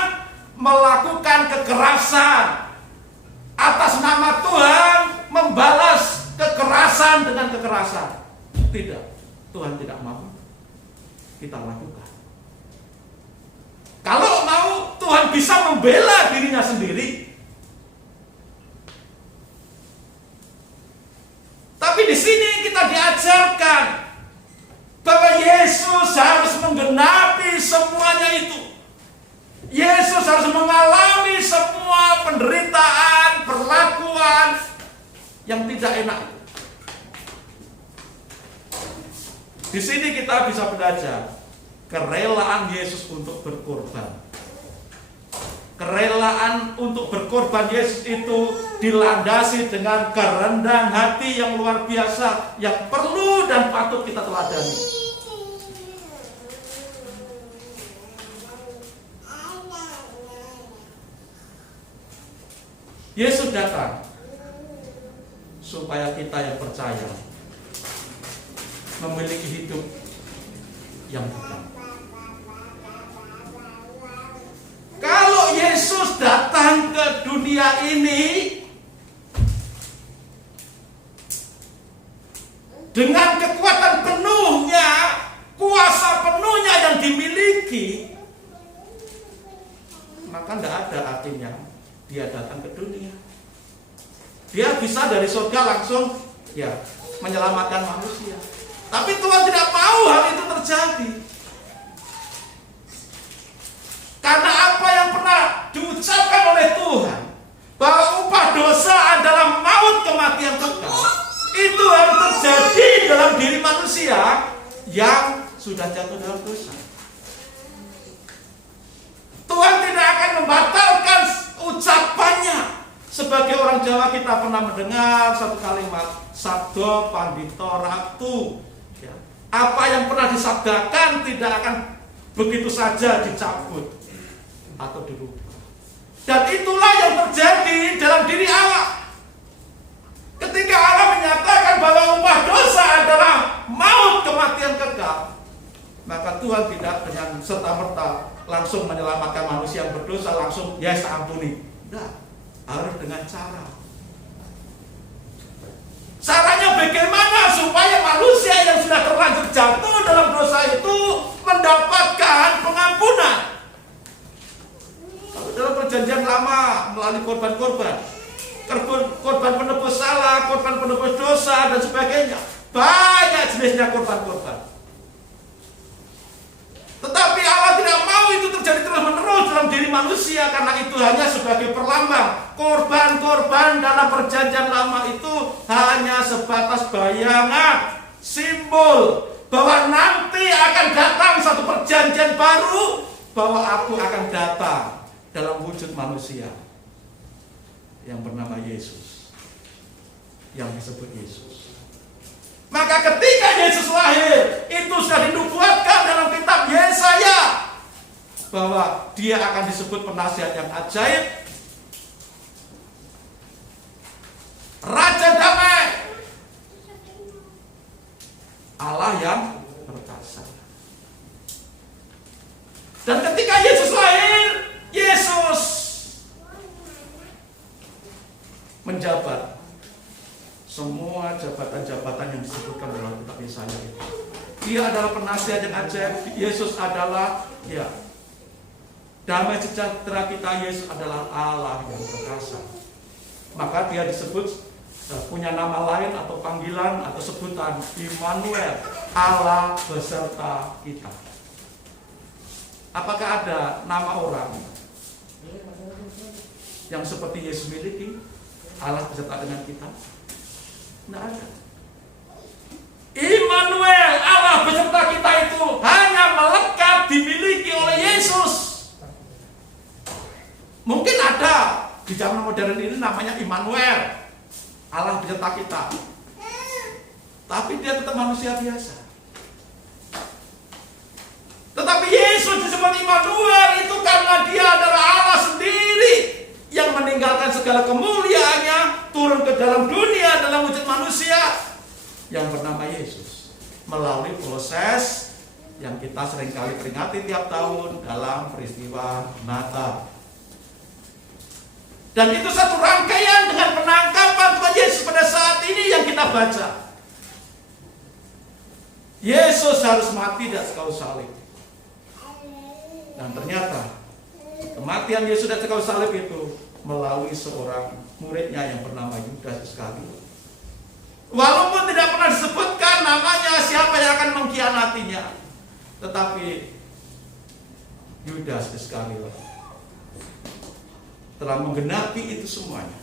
melakukan kekerasan, atas nama Tuhan membalas kekerasan dengan kekerasan. Tidak, Tuhan tidak mau kita lakukan. Kalau mau, Tuhan bisa membela dirinya sendiri. Tapi di sini kita diajarkan bahwa Yesus harus menggenapi semuanya itu. Yesus harus mengalami semua penderitaan, perlakuan yang tidak enak. Di sini kita bisa belajar kerelaan Yesus untuk berkorban. kerelaan untuk berkorban Yesus itu dilandasi dengan kerendahan hati yang luar biasa, yang perlu dan patut kita teladani. Yesus datang supaya kita yang percaya memiliki hidup yang kekal. Kalau Yesus datang ke dunia ini dengan kekuatan penuhnya, kuasa penuhnya yang dimiliki, maka tidak ada artinya dia datang ke dunia. Dia bisa dari surga langsung menyelamatkan manusia. Tapi Tuhan tidak mau hal itu terjadi. Karena apa yang pernah diucapkan oleh Tuhan, bahwa upah dosa adalah maut, kematian kekal, itu harus terjadi dalam diri manusia yang sudah jatuh dalam dosa. Tuhan tidak akan membatalkan ucapannya. Sebagai orang Jawa kita pernah mendengar satu kalimat, sabdo pandito ratu. Apa yang pernah disabdakan tidak akan begitu saja dicabut atau dirubah. Dan itulah yang terjadi dalam diri Allah. Ketika Allah menyatakan bahwa upah dosa adalah maut, kematian kekal, maka Tuhan tidak dengan serta-merta langsung menyelamatkan manusia yang berdosa, langsung yes ampuni. Tidak, harus dengan cara. Caranya bagaimana supaya manusia yang sudah terlanjur jatuh dalam dosa itu mendapatkan pengampunan? Kalau dalam perjanjian lama melalui korban-korban, korban penebus salah, korban penebus dosa dan sebagainya, banyak jenisnya korban-korban. Tetapi Allah tidak mau itu terjadi terus-menerus dalam diri manusia, karena itu hanya sebagai perlambang. Korban-korban dalam perjanjian lama itu hanya sebatas bayangan, simbol bahwa nanti akan datang satu perjanjian baru, bahwa aku akan datang dalam wujud manusia yang bernama Yesus, yang disebut Yesus. Maka ketika Yesus lahir, itu sudah dinubuatkan dalam kitab Yesaya bahwa dia akan disebut penasihat yang ajaib, Raja damai, Allah yang perkasa. Dan ketika Yesus lahir, Yesus menjabat semua jabatan-jabatan yang disebutkan dalam kitab Yesaya itu. Dia adalah penasihat yang ajaib. Yesus adalah damai sejahtera kita. Yesus adalah Allah yang perkasa. Maka dia disebut punya nama lain atau panggilan atau sebutan Immanuel, Allah beserta kita. Apakah ada nama orang yang seperti Yesus miliki, Allah beserta dengan kita? Tidak ada. Immanuel, Allah beserta kita itu hanya melekat dimiliki oleh Yesus. Mungkin ada di zaman modern ini namanya Immanuel, Allah beserta kita, tapi dia tetap manusia biasa. Tetapi Yesus disebut Immanuel itu karena dia adalah Allah sendiri yang meninggalkan segala kemuliaannya, turun ke dalam dunia dalam wujud manusia yang bernama Yesus, melalui proses yang kita seringkali peringati tiap tahun dalam peristiwa Natal. Dan itu satu rangkaian dengan penangkapan Tuhan Yesus pada saat ini yang kita baca. Yesus harus mati di atas kayu salib. Dan ternyata kematian Yesus di atas kayu salib itu melalui seorang muridnya yang bernama Yudas Iskariot. Walaupun tidak pernah disebutkan namanya siapa yang akan mengkhianatinya, tetapi Yudas Iskariot telah menggenapi itu semuanya.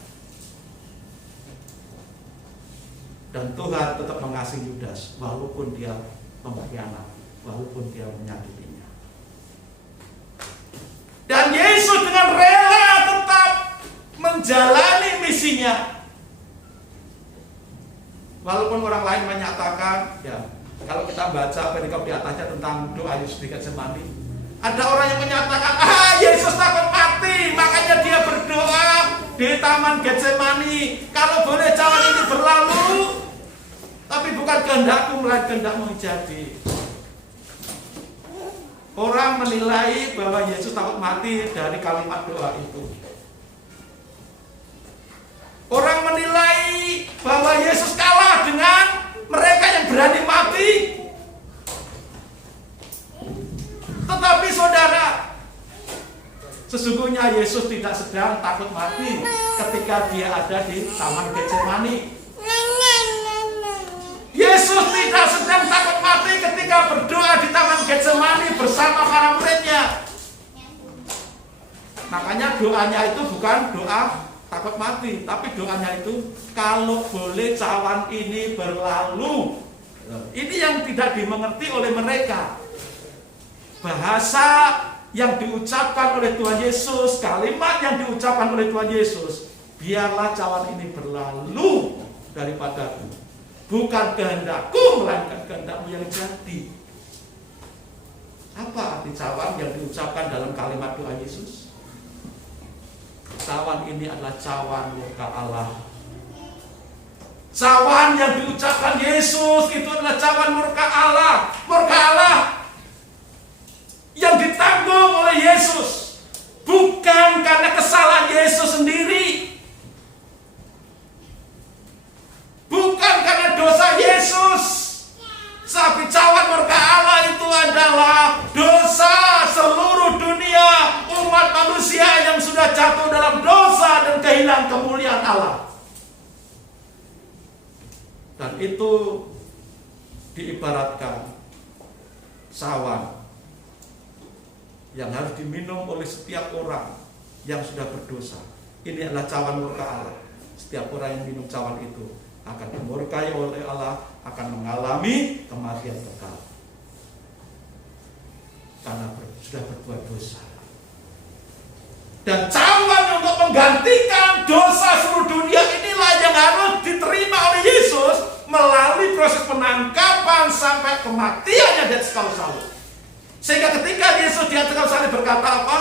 Dan Tuhan tetap mengasihi Yudas walaupun dia pengkhianat, walaupun dia menyakitinya. Dan Yesus dengan rela menjalani misinya. Walaupun orang lain menyatakan, ya kalau kita baca perikop di atasnya tentang doa Yesus di Getsemani, ada orang yang menyatakan, Yesus takut mati, makanya dia berdoa di Taman Getsemani, kalau boleh cawan ini berlalu, tapi bukan kehendakku melainkan kehendakmu jadi. Orang menilai bahwa Yesus takut mati dari kalimat doa itu. Orang menilai bahwa Yesus kalah dengan mereka yang berani mati. Tetapi saudara, sesungguhnya Yesus tidak sedang takut mati ketika dia ada di Taman Getsemani. Yesus tidak sedang takut mati ketika berdoa di Taman Getsemani bersama para muridnya. Makanya doanya itu bukan doa takut mati, tapi doanya itu kalau boleh cawan ini berlalu. Ini yang tidak dimengerti oleh mereka. Bahasa yang diucapkan oleh Tuhan Yesus, kalimat yang diucapkan oleh Tuhan Yesus, biarlah cawan ini berlalu daripadaku, bukan kehendakku melainkan kehendakmu yang jadi. Apa arti cawan yang diucapkan dalam kalimat doa Yesus? Cawan ini adalah cawan murka Allah. Cawan yang diucapkan Yesus itu adalah cawan murka Allah. Murka Allah yang ditanggung oleh Yesus, bukan karena kesalahan Yesus sendiri, bukan karena dosa Yesus, tapi cawan murka Allah itu adalah dosa seluruh dunia, umat manusia yang sudah jatuh dalam dosa dan kehilangan kemuliaan Allah. Dan itu diibaratkan cawan yang harus diminum oleh setiap orang yang sudah berdosa. Ini adalah cawan murka Allah. Setiap orang yang minum cawan itu akan dimurkai oleh Allah, akan mengalami kematian kekal karena sudah berbuat dosa. Dan cawan untuk menggantikan dosa seluruh dunia inilah yang harus diterima oleh Yesus melalui proses penangkapan sampai kematiannya di atas kayu salib. Sehingga ketika Yesus di atas kayu salib berkata apa?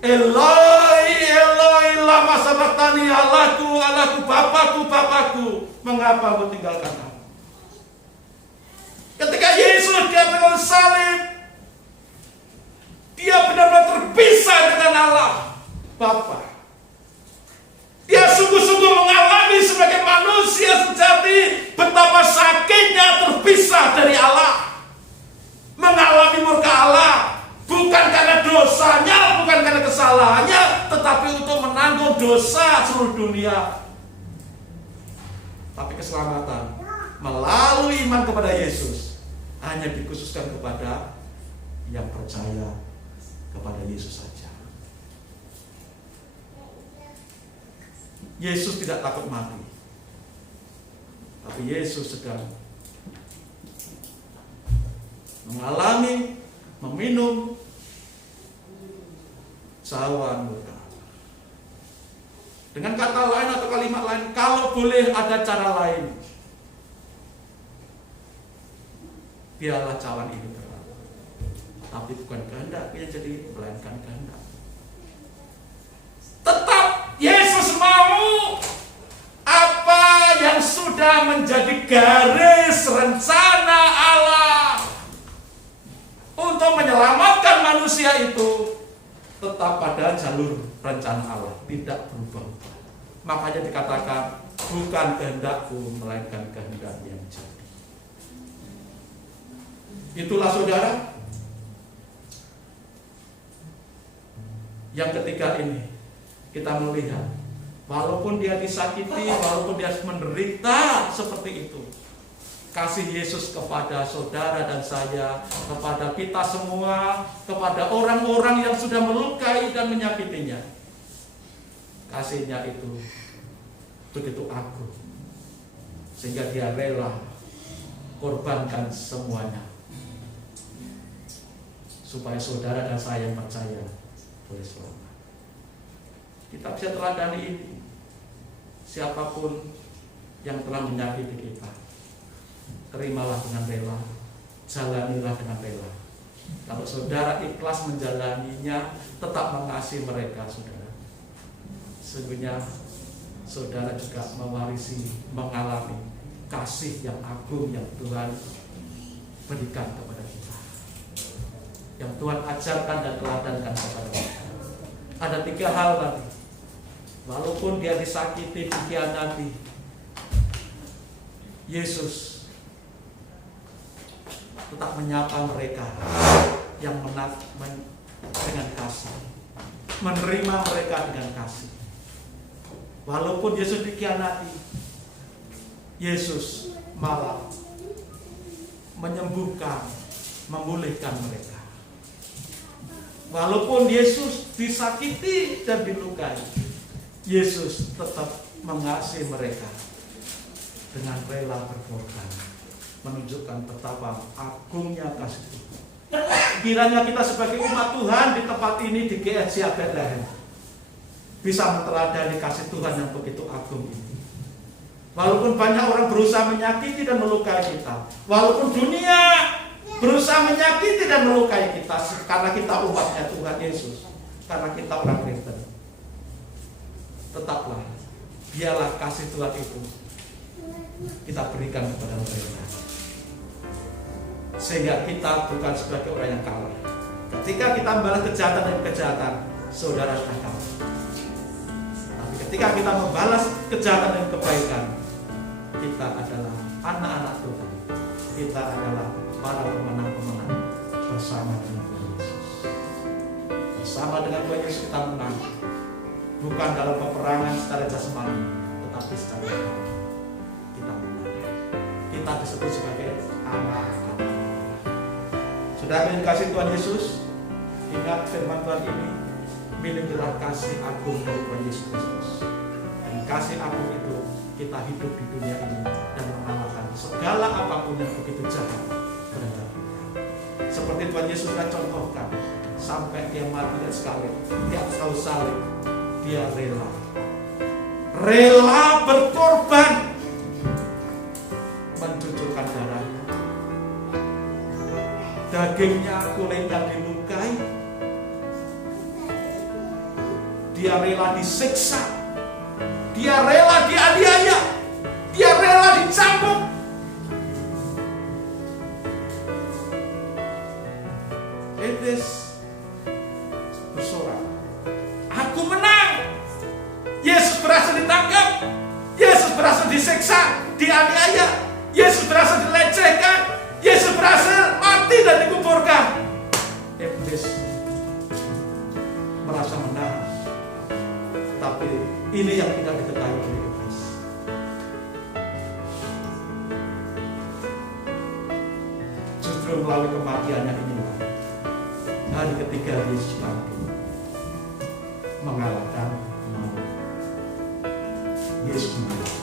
Eloi, Eloi, lama sabachthani, Allahku, Allahku, Bapakku, Bapakku, mengapa Engkau tinggalkan aku? Ketika Yesus di atas kayu salib, dia benar-benar terpisah dengan Allah Bapa. Dia sungguh-sungguh mengalami sebagai manusia sejati betapa sakitnya terpisah dari Allah, mengalami murka Allah, bukan karena dosanya, bukan karena kesalahannya, tetapi untuk menanggung dosa seluruh dunia. Tapi keselamatan melalui iman kepada Yesus hanya dikhususkan kepada yang percaya kepada Yesus saja. Yesus tidak takut mati, tapi Yesus sedang mengalami, meminum cawan murka. Dengan kata lain atau kalimat lain, kalau boleh ada cara lain, biarlah cawan ini berlalu. Tapi bukan kehendak yang jadi, melainkan kehendak. Tetap Yesus mau apa yang sudah menjadi garis rencana Allah untuk menyelamatkan manusia itu tetap pada jalur rencana Allah, tidak berubah-ubah. Makanya dikatakan bukan kehendakku melainkan kehendak yang jadi. Itulah saudara yang ketika ini kita melihat, walaupun dia disakiti, walaupun dia menderita seperti itu, kasih Yesus kepada saudara dan saya, kepada kita semua, kepada orang-orang yang sudah melukai dan menyakitinya, kasihnya itu begitu agung, sehingga dia rela korbankan semuanya, supaya saudara dan saya yang percaya boleh selamat. Kita bisa teladani ini. siapapun yang telah menyakiti kita, terimalah dengan rela, jalanilah dengan rela. Kalau saudara ikhlas menjalaninya, tetap mengasihi mereka, saudara, sesungguhnya saudara juga mewarisi, mengalami kasih yang agung yang Tuhan berikan kepada kita, yang Tuhan ajarkan dan teladankan kepada kita. Ada 3 hal tadi. Walaupun dia disakiti, dikhianati, Yesus tetap menyapa mereka yang dengan kasih, menerima mereka dengan kasih. Walaupun Yesus dikhianati, Yesus malah menyembuhkan, memulihkan mereka. Walaupun Yesus disakiti dan dilukai, Yesus tetap mengasihi mereka dengan rela berkorban, menunjukkan betapa agungnya kasih Tuhan. Kiranya kita sebagai umat Tuhan di tempat ini di GSC Bethlehem bisa meneladani kasih Tuhan yang begitu agung ini. Walaupun banyak orang berusaha menyakiti dan melukai kita, walaupun dunia berusaha menyakiti dan melukai kita, karena kita umatnya Tuhan Yesus, karena kita orang Kristen, tetaplah biarlah kasih Tuhan itu kita berikan kepada mereka, sehingga kita bukan sebagai orang yang kalah. Ketika kita membalas kejahatan dan kejahatan, saudara sudah kalah. Tapi ketika kita membalas kejahatan dan kebaikan, kita adalah anak-anak Tuhan. Kita adalah para pemenang-pemenang bersama dengan Tuhan Yesus. Bersama dengan Tuhan Yesus kita menang, bukan dalam peperangan secara jasmani, tetapi secara rohani kita menang. Kita disebut sebagai anak-anak. Saudara yang kasih Tuhan Yesus, ingat firman Tuhan ini, milikilah kasih agung dari Tuhan Yesus Kristus. Dan kasih agung itu kita hidup di dunia ini dan mengalahkan segala apapun yang begitu jahat terhadap kita. Seperti Tuhan Yesus sudah contohkan, sampai dia mati dan salib, dia kayu salib, dia rela berkorban, mencucurkan darahnya, dagingnya, kulitnya dilukai, dia rela disiksa, dia rela dianiaya, dia rela dicambuk. Iblis bersorak, aku menang. Yesus berhasil ditangkap, Yesus berhasil disiksa, dianiaya, Yesus berhasil dilecehkan, Yesus berhasil mati dan dikuburkan. Iblis merasa menang, tapi ini yang tidak diketahui oleh iblis. Justru melalui kematiannya inilah hari ketiga Yesus bangkit, mengalahkan maut. Yesus menang.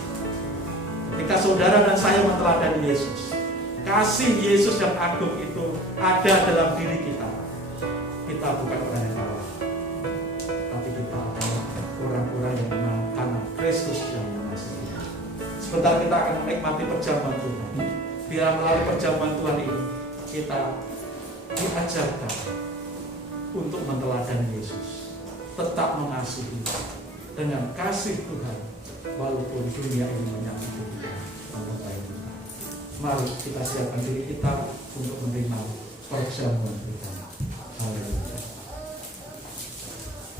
Ketika saudara dan saya meneladani Yesus, kasih Yesus yang agung itu ada dalam diri kita. Kita bukan orang yang kalah, tapi kita adalah orang-orang yang menang karena Kristus yang mengasihi kita. Sebentar kita akan menikmati perjamuan Tuhan. Biar melalui perjamuan Tuhan ini kita diajarkan untuk meneladani Yesus, tetap mengasihi dengan kasih Tuhan, walaupun dunia ini menyakiti kita, melukai kita. Mari kita siapkan diri kita untuk menerima perjamuan kita. Haleluya.